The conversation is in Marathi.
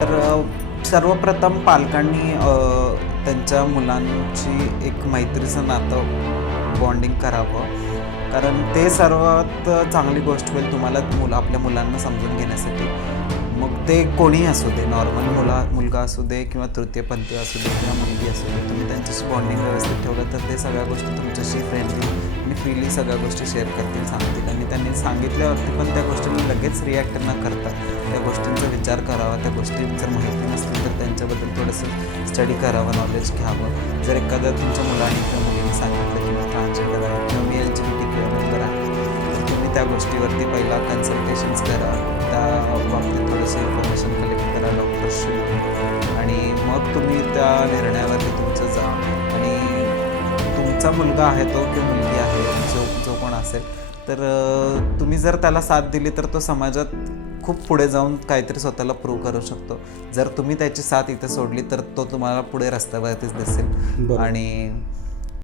तर सर्वप्रथम पालकांनी त्यांच्या मुलांची एक मैत्रीचं नातं बॉन्डिंग करावं. कारण ते सर्वात चांगली गोष्ट होईल तुम्हाला आपल्या मुलांना समजून घेण्यासाठी. मग ते कोणीही असू दे, नॉर्मल मुलगा असू दे किंवा तृतीयपंथी असू दे किंवा मुलगी असू दे, तुम्ही त्यांच्याशी बॉन्डिंग व्यवस्थित ठेवलं तर ते सगळ्या गोष्टी तुमच्याशी फ्रेंडली आणि फ्रीली सगळ्या गोष्टी शेअर करतील, सांगतील. आणि त्यांनी सांगितल्यावरती पण त्या गोष्टींना लगेच रिॲक्ट न करता त्या गोष्टींचा विचार करावा. त्या गोष्टी जर माहिती नसतील तर त्यांच्याबद्दल थोडंसं स्टडी करावं, नॉलेज घ्यावं. जर एखाद्या तुमच्या मुलाने किंवा मुलीने सांगितलं की मी ट्रान्सजेंडर आहे किंवा मी LGBTQ मेंबर आहे, तर तुम्ही त्या गोष्टीवरती पहिला कन्सल्टेशन्स करा. त्या बाबतीत थोडंसं इन्फॉर्मेशन कलेक्ट करा डॉक्टरशी, आणि मग तुम्ही त्या निर्णयावरती तुमचं जा. आणि तुमचा मुलगा आहे तो किंवा मुलगी आहे, जो कोण असेल, तर तुम्ही जर त्याला साथ दिली तर तो समाजात खूप पुढे जाऊन काहीतरी स्वतःला प्रूव्ह करू शकतो. जर तुम्ही त्याची साथ इथे सोडली तर तो तुम्हाला पुढे रस्त्यावरतीच दिसेल. बरोबर. आणि